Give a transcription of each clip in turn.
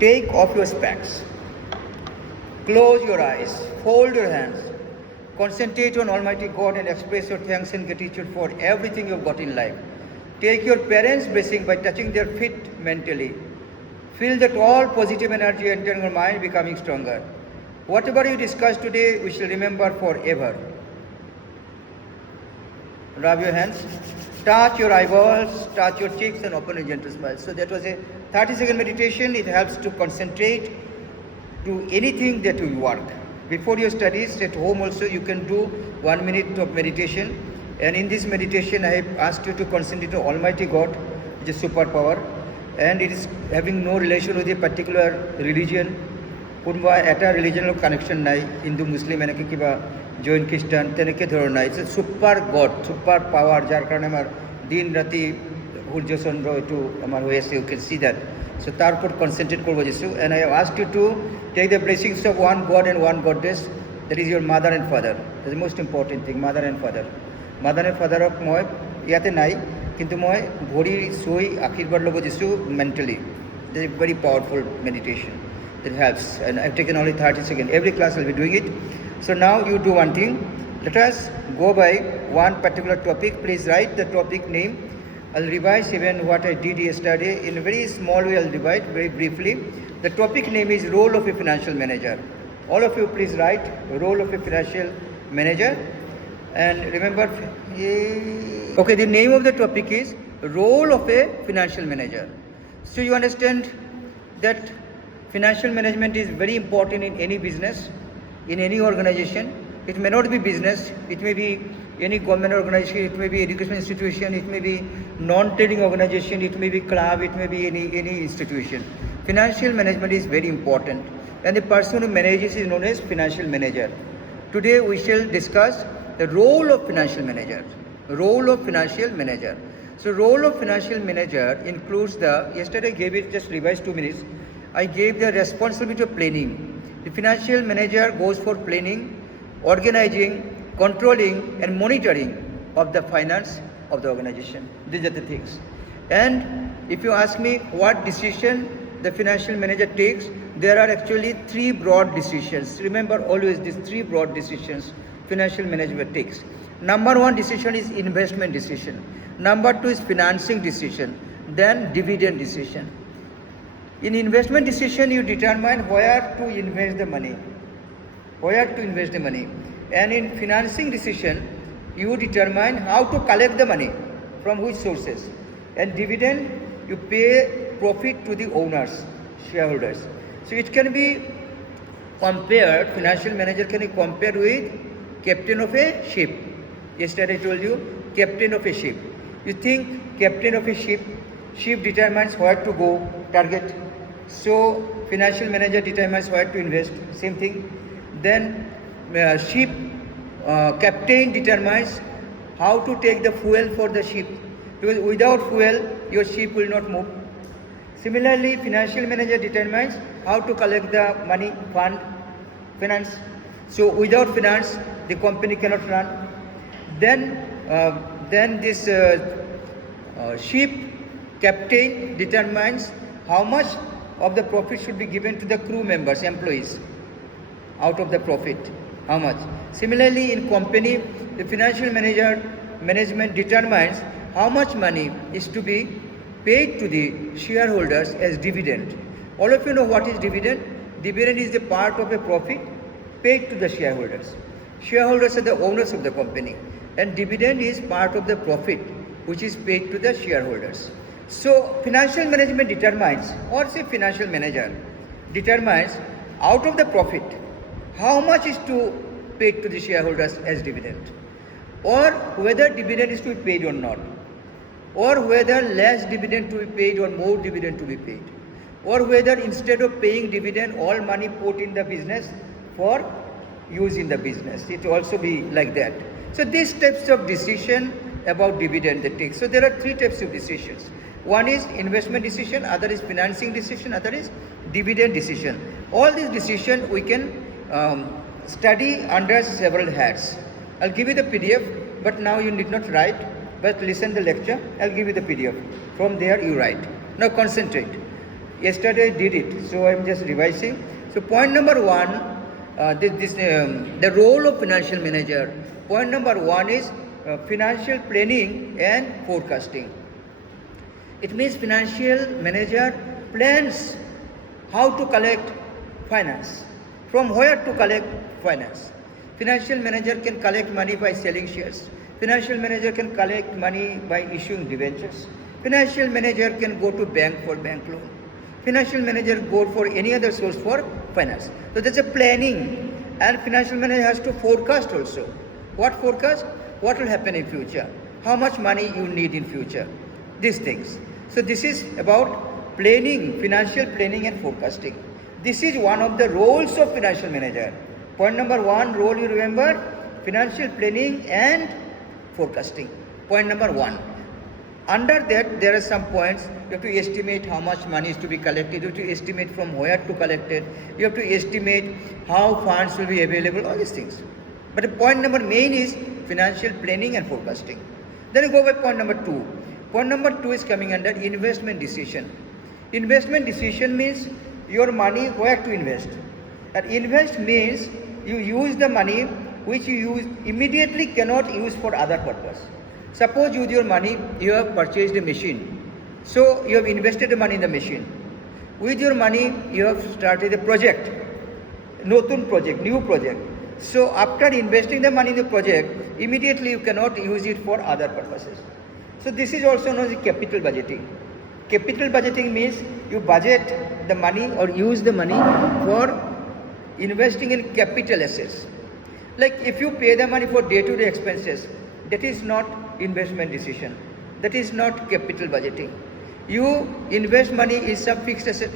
Take off your specs. Close your eyes. Fold your hands. Concentrate on Almighty God and express your thanks and gratitude for everything you've got in life. Take your parents' blessing by touching their feet mentally. Feel that all positive energy entering your mind, becoming stronger. Whatever you discussed today, we shall remember forever. Rub your hands. Touch your eyeballs, touch your cheeks, and open a gentle smile. So that was a 30-second meditation. It helps to concentrate to anything that you work. Before your studies at home also, you can do 1 minute of meditation. And in this meditation, I have asked you to concentrate on Almighty God, which is superpower. And it is having no relation with a particular religion. কোনোবা এটা ৰিলিজনৰ connection নাই, Hindu Muslim এনেকৈ কিবা জৈন খ্ৰীষ্টান তেনেকৈ ধৰণৰ নাই। It's super god, super power, যাৰ কাৰণে আমাৰ দিন ৰাতি সূৰ্য চন্দ্ৰ এইটো আমাৰ হৈ আছে। ইউ কেন চি দেট। চ' তাৰ ওপৰত কনচেনট্ৰেট কৰিব দিছোঁ। And I have asked you to take the blessings of one god and one goddess, that is your mother and father. That is most important thing, mother and father. Mother and ফাদাৰক মই ইয়াতে নাই, কিন্তু মই ভৰি চুই আশীৰ্বাদ ল'ব দিছোঁ mentally. That is very powerful meditation that helps, and I've taken only 30 seconds. Every class I'll be doing it. So now you do one thing. Let us go by one particular topic. Please write the topic name. I'll revise even what I did yesterday. In a very small way I'll divide very briefly. The topic name is role of a financial manager. All of you please write role of a financial manager. And remember, okay, the name of the topic is role of a financial manager. So you understand that financial management is very important in any business, in any organization. It may not be business, it may be any government organization, it may be education institution, it may be non-trading organization, it may be club, it may be any institution. Financial management is very important, and the person who manages is known as financial manager. Today we shall discuss the role of financial manager. Role of financial manager. So role of financial manager includes the, yesterday I gave it, just revise 2 minutes. I gave the responsibility of planning. The financial manager goes for planning, organizing, controlling and monitoring of the finance of the organization. These are the things. And if you ask me what decision the financial manager takes, there are actually 3 broad decisions. Remember always these 3 broad decisions financial management takes. Number 1 decision is investment decision. Number 2 is financing decision. Then dividend decision. In investment decision, you determine where to invest the money. Where to invest the money. And in financing decision, you determine how to collect the money, from which sources. And dividend, you pay profit to the owners, shareholders. So it can be compared, financial manager can be compared with captain of a ship. Yesterday I told you, captain of a ship. You think captain of a ship determines where to go, target. So financial manager determines where to invest, same thing. Then ship captain determines how to take the fuel for the ship, because without fuel your ship will not move. Similarly, financial manager determines how to collect the money, fund, finance. So without finance the company cannot run. Then this ship captain determines how much of the profit should be given to the crew members, employees, out of the profit, how much. Similarly, in company, the financial management determines how much money is to be paid to the shareholders as dividend. All of you know what is dividend. Dividend is the part of a profit paid to the shareholders. Shareholders are the owners of the company, and dividend is part of the profit which is paid to the shareholders. So financial management determines, or say financial manager determines out of the profit how much is to paid to the shareholders as dividend, or whether dividend is to be paid or not, or whether less dividend to be paid or more dividend to be paid, or whether instead of paying dividend all money put in the business for use in the business. It will also be like that. So these types of decision about dividend they take. So there are 3 types of decisions. One is investment decision, other is financing decision, other is dividend decision. All these decisions we can study under several heads. I'll give you the PDF, but now you need not write, but listen the lecture. I'll give you the PDF. From there you write. Now concentrate. Yesterday I did it, so I'm just revising. So point number one, the role of financial manager. Point number one is financial planning and forecasting. It means financial manager plans how to collect finance, from where to collect finance. Financial manager can collect money by selling shares. Financial manager can collect money by issuing debentures. Financial manager can go to bank for bank loan. Financial manager go for any other source for finance. So that's a planning, and financial manager has to forecast also. What forecast? What will happen in future? How much money you need in future? These things. So this is about planning, financial planning and forecasting. This is one of the roles of financial manager. Point number one role, you remember, financial planning and forecasting. Point number one. Under that, there are some points. You have to estimate how much money is to be collected. You have to estimate from where to collect it. You have to estimate how funds will be available, all these things. But the point number main is financial planning and forecasting. Then you go by point number two. Point number two is coming under investment decision. Investment decision means your money where to invest. And invest means you use the money which you use immediately cannot use for other purpose. Suppose with your money you have purchased a machine. So you have invested the money in the machine. With your money you have started a project. Notun project, new project. So after investing the money in the project, immediately you cannot use it for other purposes. So this is also known as capital budgeting. Capital budgeting means you budget the money or use the money for investing in capital assets. Like if you pay the money for day-to-day expenses, that is not investment decision. That is not capital budgeting. You invest money in some fixed asset,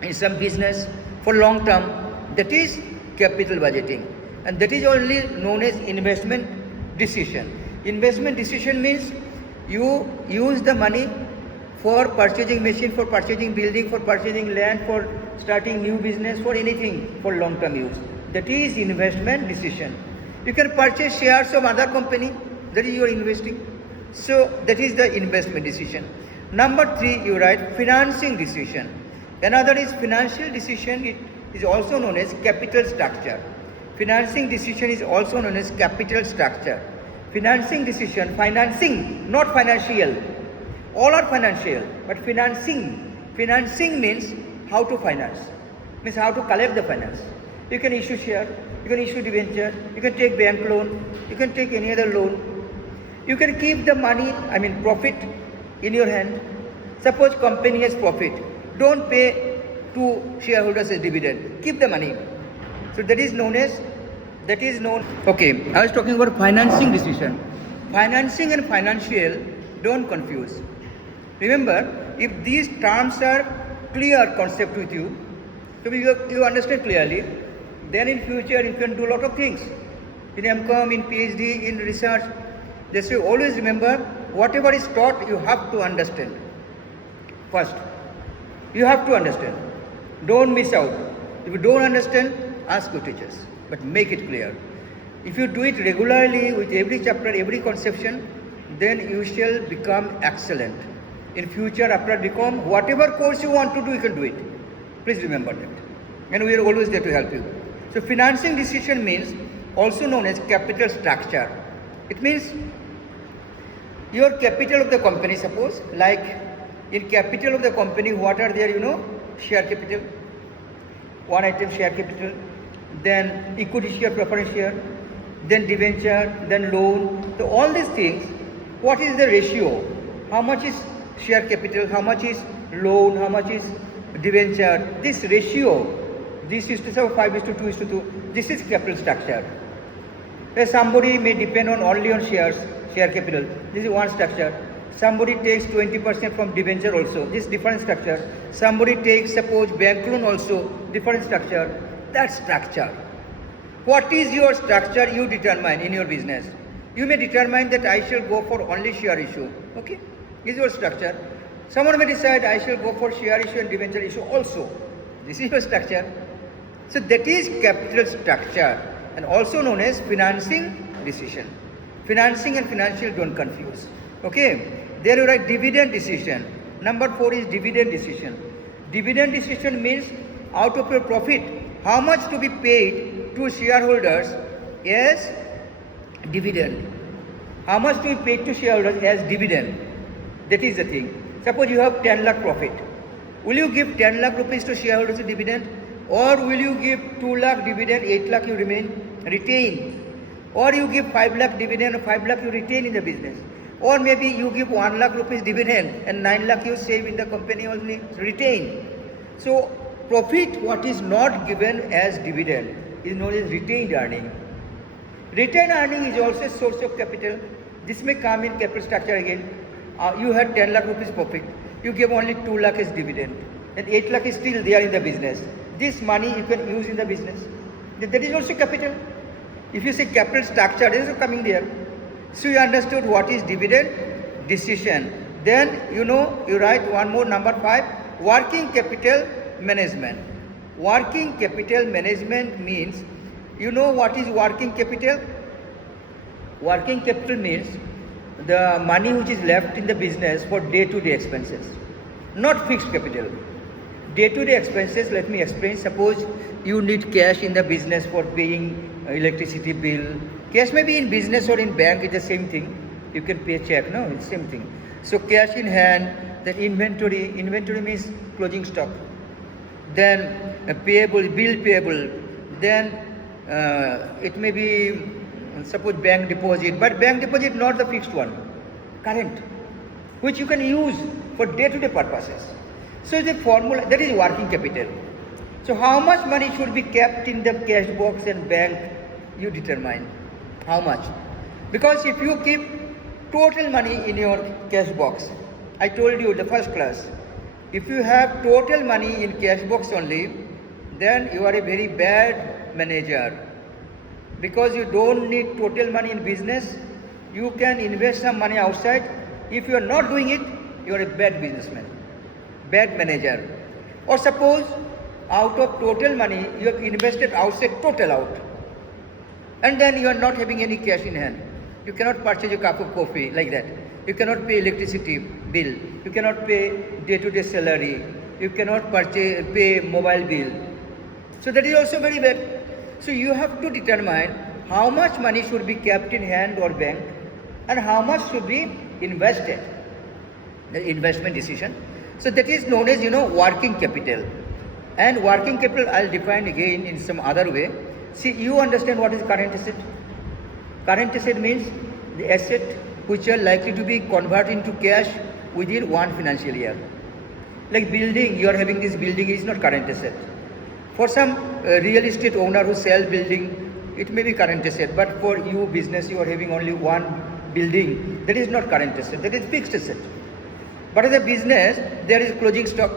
in some business for long term. That is capital budgeting. And that is only known as investment decision. Investment decision means you use the money for purchasing machine, for purchasing building, for purchasing land, for starting new business, for anything for long term use. That is investment decision. You can purchase shares of other company, that is your investing. So that is the investment decision. Number three, you write financing decision. Another is financial decision. It is also known as capital structure. Financing decision is also known as capital structure. Financing decision, financing, not financial. All are financial, but financing means how to finance, means how to collect the finance. You can issue share, you can issue debenture, you can take bank loan, you can take any other loan. You can keep the money, profit in your hand. Suppose company has profit, don't pay to shareholders as dividend, keep the money. So that is known. Okay, I was talking about financing decision. Financing and financial, don't confuse. Remember, if these terms are clear concept with you, so you understand clearly, then in future you can do a lot of things. In MCOM, in PhD, in research, just you always remember, whatever is taught, you have to understand. First, you have to understand. Don't miss out. If you don't understand, ask your teachers, but make it clear. If you do it regularly with every chapter, every conception, then you shall become excellent. In future, after become whatever course you want to do, you can do it. Please remember that. And we are always there to help you. So financing decision means also known as capital structure. It means your capital of the company, suppose, like in capital of the company, what are there, share capital, one item share capital, then equity share, preference share, then debenture, then loan. So all these things, what is the ratio? How much is share capital, how much is loan, how much is debenture? This ratio, this is to 5:2:2. This is capital structure. Where somebody may depend only on shares, share capital. This is one structure. Somebody takes 20% from debenture also. This different structure. Somebody takes, suppose, bank loan also, different structure. That structure. What is your structure you determine in your business? You may determine that I shall go for only share issue. Okay? This is your structure. Someone may decide I shall go for share issue and debenture issue also. This is your structure. So that is capital structure and also known as financing decision. Financing and financial, don't confuse. Okay? There you write dividend decision. Number 4 is dividend decision. Dividend distribution means out of your profit, how much to be paid to shareholders as dividend. How much to be paid to shareholders as dividend. That is the thing. Suppose you have 10 lakh profit. Will you give 10 lakh rupees to shareholders as dividend? Or will you give 2 lakh dividend, 8 lakh you retain? Or you give 5 lakh dividend, 5 lakh you retain in the business? Or maybe you give 1 lakh rupees dividend and 9 lakh you save in the company only, retain. So profit what is not given as dividend is known as retained earning. Retained earning is also a source of capital. This may come in capital structure again. You had 10 lakh rupees profit. You give only 2 lakh as dividend. And 8 lakh is still there in the business. This money you can use in the business. That is also capital. If you say capital structure, it is coming there. So you understood what is dividend decision. Then you write one more, number 5, working capital management. Working capital management means, you know what is working capital? Working capital means the money which is left in the business for day-to-day expenses, not fixed capital. Day-to-day expenses, let me explain. Suppose you need cash in the business for paying electricity bill. Cash may be in business or in bank, it's the same thing. You can pay check, no, it's same thing. So cash in hand, then inventory means closing stock. Then payable, bill payable. Then it may be, suppose bank deposit, but bank deposit not the fixed one, current, which you can use for day-to-day purposes. So the formula, that is working capital. So how much money should be kept in the cash box and bank, you determine how much. Because if you keep total money in your cash box, I told you the first class, if you have total money in cash box only, then you are a very bad manager. Because you don't need total money in business, you can invest some money outside. If you are not doing it, you are a bad businessman, bad manager. Or suppose out of total money you have invested outside, total out, and then you are not having any cash in hand. You cannot purchase a cup of coffee like that. You cannot pay electricity bill. You cannot pay day-to-day salary. You cannot pay mobile bill. So that is also very bad. So you have to determine how much money should be kept in hand or bank and how much should be invested. The investment decision. So that is known as, working capital. And working capital I'll define again in some other way. See, you understand what is current asset? Current asset means the asset which are likely to be converted into cash within one financial year. Like building, you are having this building is not current asset. For some real estate owner who sell building, it may be current asset, but for you business, you are having only one building, that is not current asset, that is fixed asset. But as a business, there is closing stock.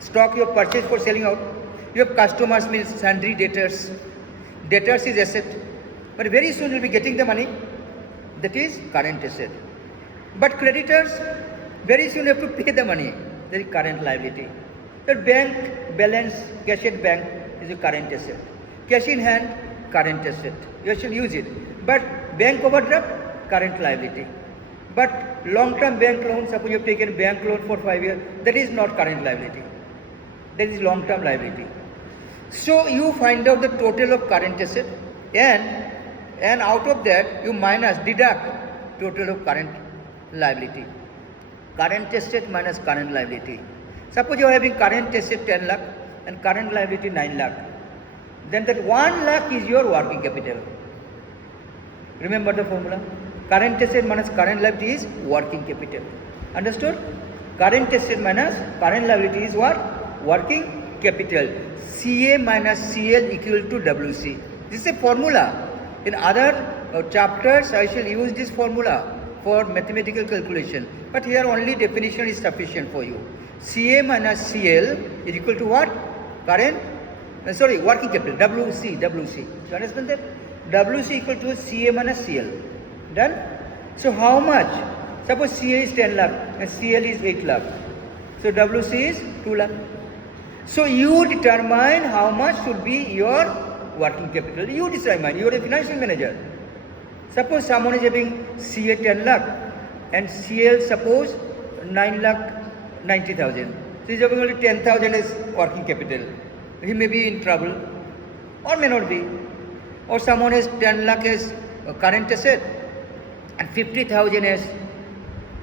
Stock you have purchased for selling out. You have customers means sundry debtors. Debtors is asset. But very soon you will be getting the money. That is current asset. But creditors, very soon you have to pay the money. That is current liability. The bank balance, cash at bank is a current asset. Cash in hand, current asset. You should use it. But bank overdraft, current liability. But long-term bank loan, suppose you have taken bank loan for 5 years, that is not current liability. That is long-term liability. So you find out the total of current asset and out of that you deduct total of current liability. Current asset minus current liability. Suppose you are having current asset 10 lakh and current liability 9 lakh. Then that 1 lakh is your working capital. Remember the formula? Current asset minus current liability is working capital. Understood? Current asset minus current liability is what? Working capital. CA minus CL equal to WC. This is a formula. In other chapters, I shall use this formula for mathematical calculation. But here only definition is sufficient for you. CA minus CL is equal to what? Working capital. WC. You understand that? WC equal to CA minus CL. Done? So how much? Suppose CA is 10 lakh and CL is 8 lakh. So WC is 2 lakh. So you determine how much should be your working capital. You determine. You are a financial manager. Suppose someone is having CA 10 lakh and CL suppose 9 lakh 90,000. So he's having only 10,000 as working capital. He may be in trouble or may not be. Or someone has 10 lakh as current asset and 50,000 as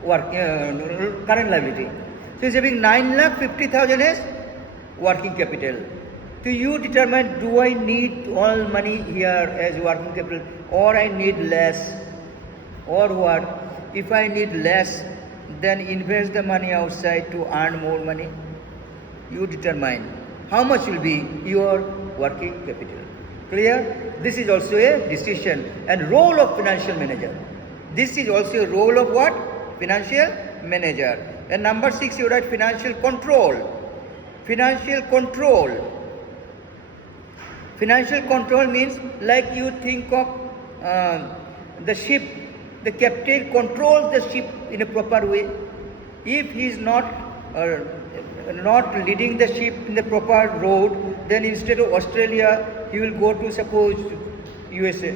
current liability. So he's having 9,50,000 as working capital. So you determine, do I need all money here as working capital or I need less, or what? If I need less, then invest the money outside to earn more money. You determine how much will be your working capital. Clear? This is also a decision and role of financial manager. This is also a role of what? Financial manager. And number 6, you write financial control. Financial control. Financial control means, like you think of the ship, the captain controls the ship in a proper way. If he is not leading the ship in the proper road, then instead of Australia, he will go to, suppose, USA.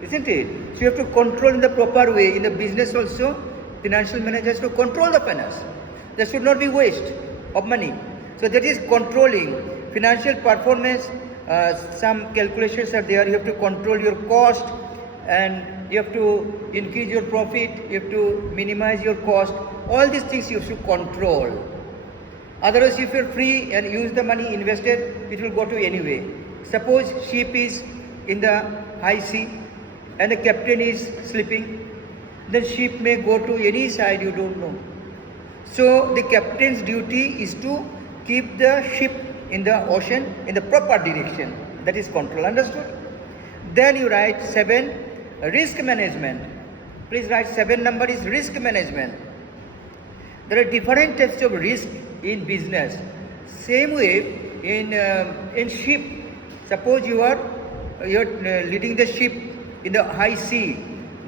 Isn't it? So you have to control in the proper way. In the business also, financial manager has to control the finance. There should not be waste of money. So that is controlling. Financial performance, some calculations are there. You have to control your cost and you have to increase your profit. You have to minimize your cost. All these things you have to control. Otherwise, if you are free and use the money invested, it will go to anyway. Suppose ship is in the high sea and the captain is sleeping, then ship may go to any side you don't know. So the captain's duty is to keep the ship in the ocean in the proper direction. That is control. Understood? Then you write 7, risk management. Please write 7 number is risk management. There are different types of risk in business. Same way in ship. Suppose you are leading the ship in the high sea.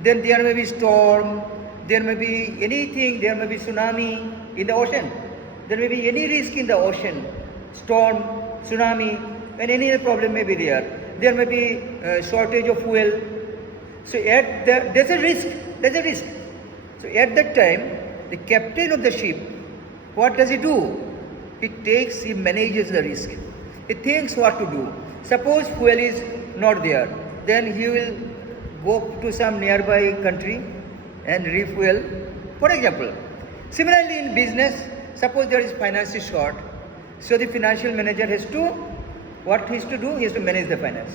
Then there may be storm. There may be anything. There may be tsunami in the ocean. There may be any risk in the ocean. Storm, tsunami, and any other problem may be there. There may be shortage of fuel. So there's a risk. There's a risk. So at that time, the captain of the ship, what does he do? He manages the risk. He thinks what to do. Suppose fuel is not there, then he will go to some nearby country and refuel. For example, similarly in business, suppose there is finance short. So the financial manager has to, what he has to do? He has to manage the finance,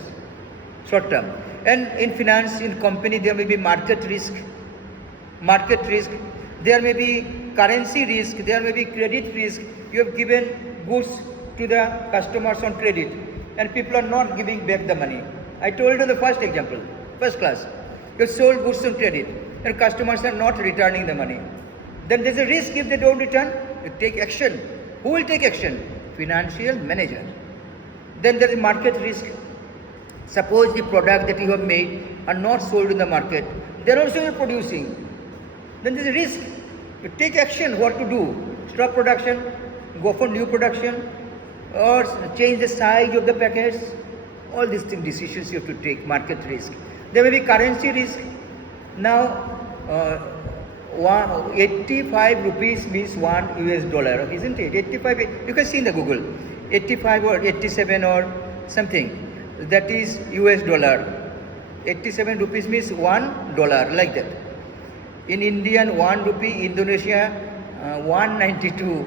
short term. And in finance, in company, there may be market risk. There may be currency risk, there may be credit risk. You have given goods to the customers on credit and people are not giving back the money. I told you the first example, first class. You sold goods on credit and customers are not returning the money. Then there's a risk if they don't return, you take action. Who will take action? Financial manager. Then there is market risk. Suppose the product that you have made are not sold in the market. They're also producing. Then there's a risk. You take action, what to do? Stop production, go for new production, or change the size of the package. All these decisions you have to take, market risk. There may be currency risk. Now, 85 rupees means $1, isn't it? 85, you can see in the Google, 85 or 87 or something. That is US dollar. 87 rupees means $1, like that. In Indian, 1 rupee, Indonesia, 192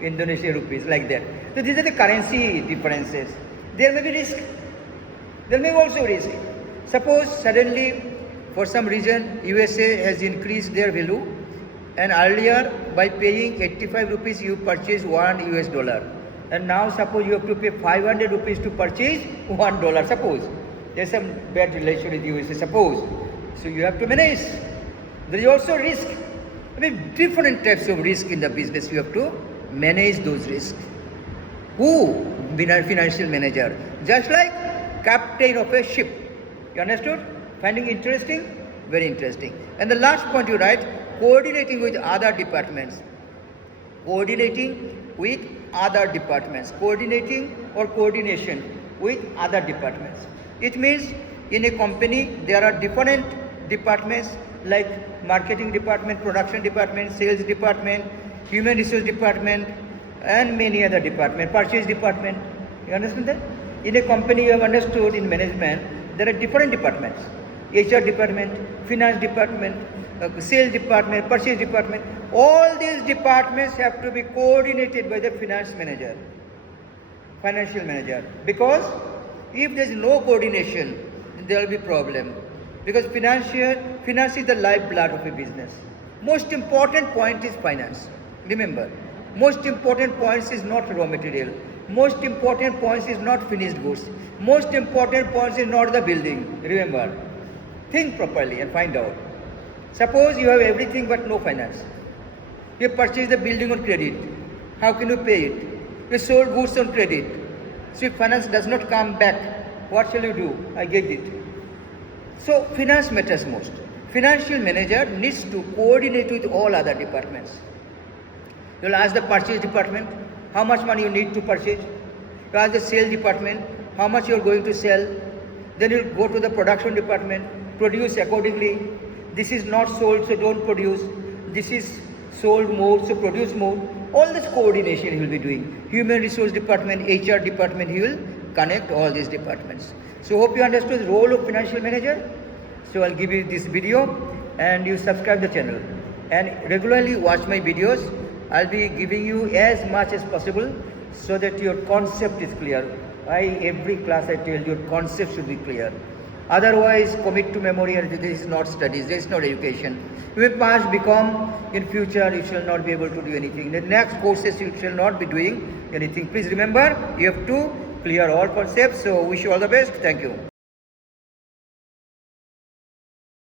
Indonesian rupees, like that. So these are the currency differences. There may be risk. There may be also risk. Suppose suddenly, for some reason, USA has increased their value, and earlier by paying 85 rupees you purchase $1, and now suppose you have to pay 500 rupees to purchase $1. Suppose there's some bad relation with USA. Suppose, so you have to manage. There is also risk. I mean, different types of risk in the business. You have to manage those risks. Who? Financial manager. Just like captain of a ship. You understood? Finding interesting? Very interesting. And the last point you write, coordinating with other departments. Coordinating with other departments. Coordinating or coordination with other departments. It means in a company there are different departments like marketing department, production department, sales department, human resource department, and many other departments, purchase department. You understand that? In a company, you have understood in management, there are different departments. HR department, finance department, sales department, purchase department. All these departments have to be coordinated by the finance manager, financial manager. Because if there is no coordination, there will be problem. Because finance is the lifeblood of a business. Most important point is finance. Remember, most important points is not raw material. Most important points is not finished goods. Most important points is not the building. Remember, think properly and find out. Suppose you have everything but no finance. You purchased the building on credit. How can you pay it? You sold goods on credit. So if finance does not come back, what shall you do? I get it. So finance matters most. Financial manager needs to coordinate with all other departments. You will ask the purchase department how much money you need to purchase. You ask the sales department how much you are going to sell. Then you will go to the production department, produce accordingly. This is not sold, so don't produce. This is sold more, so produce more. All this coordination he will be doing. Human resource department, HR department, he will connect all these departments. So hope you understood the role of financial manager. So I'll give you this video and you subscribe the channel and regularly watch my videos. I'll be giving you as much as possible so that your concept is clear. Every class I tell your concept should be clear. Otherwise, commit to memory and this is not studies, this is not education. You may pass, become, in future you shall not be able to do anything. The next courses you shall not be doing anything. Please remember, you have to clear all concepts. So wish you all the best. Thank you.